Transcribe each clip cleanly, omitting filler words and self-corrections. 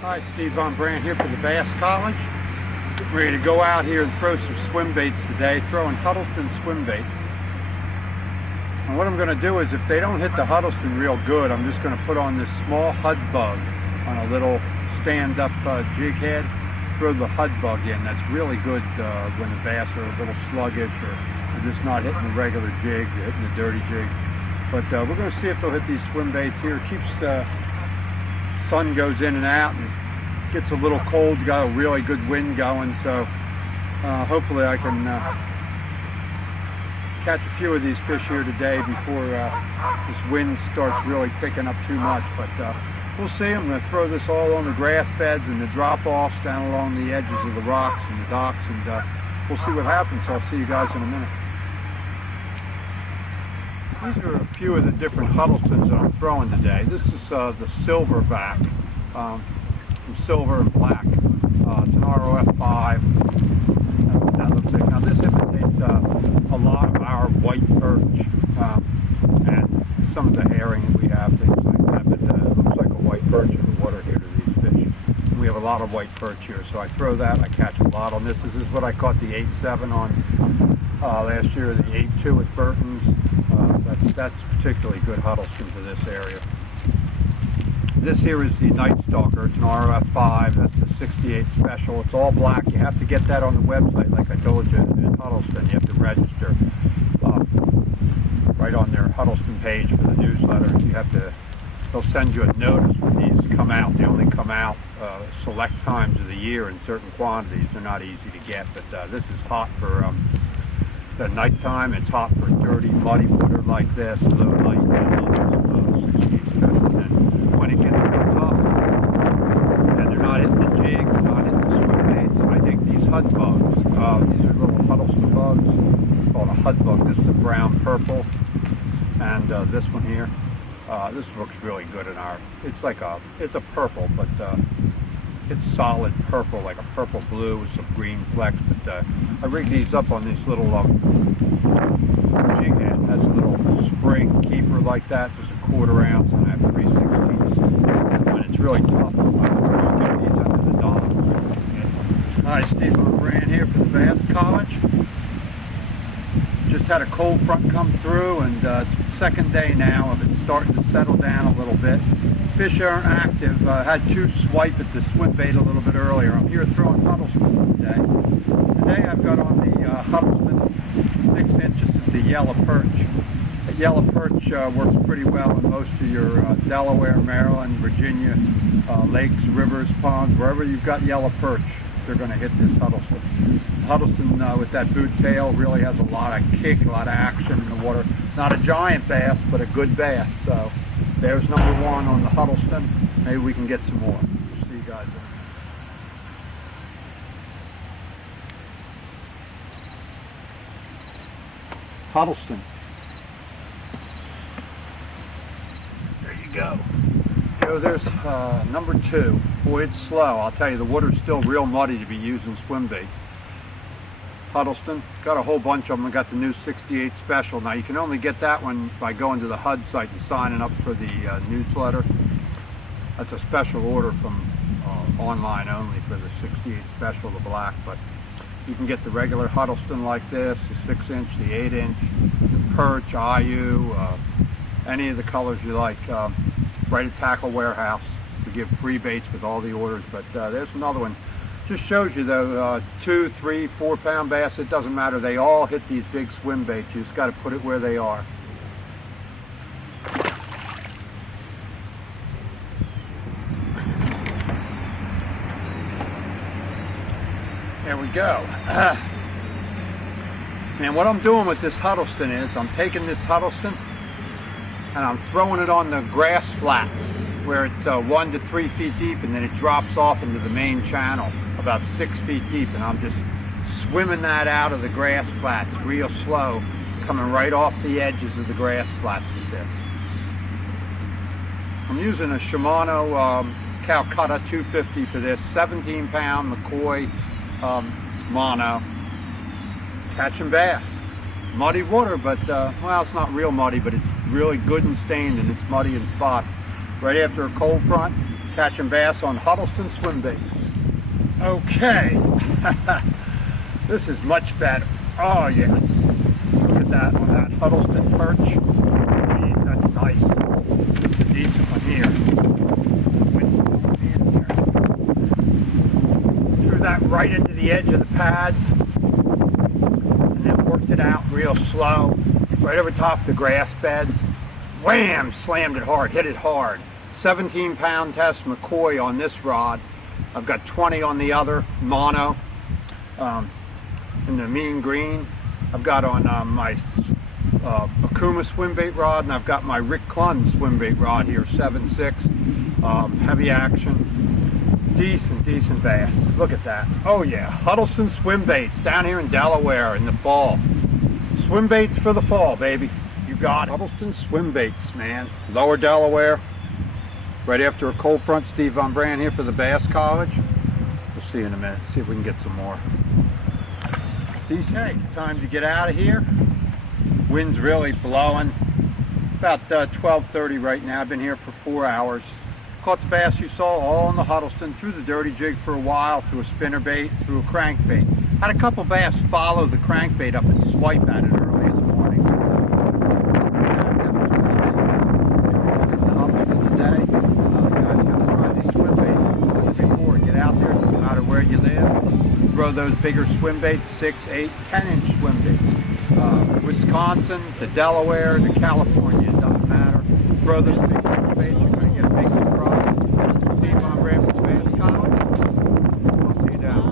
Hi, Steve Von Brand here for the Bass College. Getting ready to go out here and throw some swim baits today, throwing Huddleston swim baits. And what I'm going to do is, if they don't hit the Huddleston real good, I'm just going to put on this small Hud bug on a little stand-up jig head. Throw the Hud bug in. That's really good when the bass are a little sluggish or they're just not hitting the regular jig, they're hitting the dirty jig. But we're going to see if they'll hit these swim baits here. It keeps sun goes in and out and gets a little cold. You got a really good wind going, so hopefully I can catch a few of these fish here today before this wind starts really picking up too much. But we'll see. I'm going to throw this all on the grass beds and the drop-offs down along the edges of the rocks and the docks, and we'll see what happens. So I'll see you guys in a minute. These are a few of the different Huddlestons that I'm throwing today. This is the silverback, from silver and black. It's an ROF 5. That looks like, now this imitates a lot of our white perch and some of the herring that we have, things like that. But it looks like a white perch in the water here to these fish. And we have a lot of white perch here, so I throw that. I catch a lot on this. This is what I caught the 8.7 on last year, the 8.2 at Burton's. That's particularly good Huddleston for this area. This here is the Night Stalker. It's an RF 5. That's a 68 special. It's all black. You have to get that on the website, like I told you, in Huddleston. You have to register right on their Huddleston page for the newsletter. You have to. They'll send you a notice when these come out. They only come out select times of the year in certain quantities. They're not easy to get, but this is hot for the nighttime. It's hot for dirty, muddy water like this, low light, 68 special. And when it gets real tough and they're not hitting the jig, they're not hitting the swim baits, I think these Hud bugs, these are little Huddleston bugs, called a Hud bug. This is a brown purple, and this one here, this looks really good in our, it's a purple, but it's solid purple, like a purple blue with some green flecks. But I rigged these up on this little jig head. It has a little spring keeper like that, just a 1/4 ounce, and I have 3/16. When it's really tough, I stick these under the dock. Hi, Steve Von Brand here for the Bass College. Just had a cold front come through, and it's the second day now of it starting to settle down a little bit. Fish aren't active. I had 2 swipe at the swim bait a little bit earlier. I'm here throwing Huddleston today. Today I've got on the Huddleston 6 inches is the yellow perch. The yellow perch works pretty well in most of your Delaware, Maryland, Virginia, lakes, rivers, ponds, wherever you've got yellow perch, they're going to hit this Huddleston. Huddleston with that boot tail really has a lot of kick, a lot of action in the water. Not a giant bass, but a good bass. So there's number 1 on the Huddleston. Maybe we can get some more. We'll see you guys then. Huddleston. There you go. So there's number 2. Boy, it's slow. I'll tell you, the water's still real muddy to be using swim baits. Huddleston, got a whole bunch of them. I got the new 68 special. Now you can only get that one by going to the HUD site and signing up for the newsletter. That's a special order from online only for the 68 special, the black. But you can get the regular Huddleston like this, the 6 inch, the 8 inch, the perch, IU, any of the colors you like. Right at Tackle Warehouse. We give free baits with all the orders. But there's another one. Just shows you though, 2, 3, 4 pound bass, it doesn't matter. They all hit these big swim baits. You just got to put it where they are. There we go. And what I'm doing with this Huddleston is I'm taking this Huddleston and I'm throwing it on the grass flats where it's 1 to 3 feet deep, and then it drops off into the main channel about 6 feet deep, and I'm just swimming that out of the grass flats real slow, coming right off the edges of the grass flats with this. I'm using a Shimano Calcutta 250 for this, 17 pound McCoy mono, catching bass. Muddy water, but well, it's not real muddy, but it's really good and stained, and it's muddy in spots. Right after a cold front, catching bass on Huddleston Swimbaits. Okay, this is much better. Oh yes, look at that on that Huddleston perch. Jeez, that's nice. Decent one here. Threw that right into the edge of the pads, and then worked it out real slow, right over top the grass beds. Wham! Slammed it hard, hit it hard. 17-pound test McCoy on this rod. I've got 20 on the other, mono, in the mean green. I've got on my Akuma swimbait rod, and I've got my Rick Clun swimbait rod here, 7.6, heavy action. Decent bass. Look at that. Oh yeah, Huddleston Swimbaits down here in Delaware in the fall. Swimbaits for the fall, baby. You got it. Huddleston Swimbaits, man. Lower Delaware. Right after a cold front. Steve Von Brand here for the Bass College. We'll see you in a minute. See if we can get some more. Okay, time to get out of here. Wind's really blowing. About 12:30 right now. I've been here for 4 hours. Caught the bass you saw all on the Huddleston, threw the dirty jig for a while, threw a spinnerbait, threw a crankbait. Had a couple bass follow the crankbait up and swipe at it early in the morning. Today, before, get out there, no matter where you live. Throw those bigger swim baits, 6, 8, 10-inch swim baits. Wisconsin, to Delaware, to California, it doesn't matter. Throw those big swim baits, you're going to get a big surprise. Steve Von Brand from the Bass College. I'll see you down.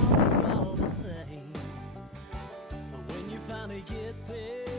When you finally get there.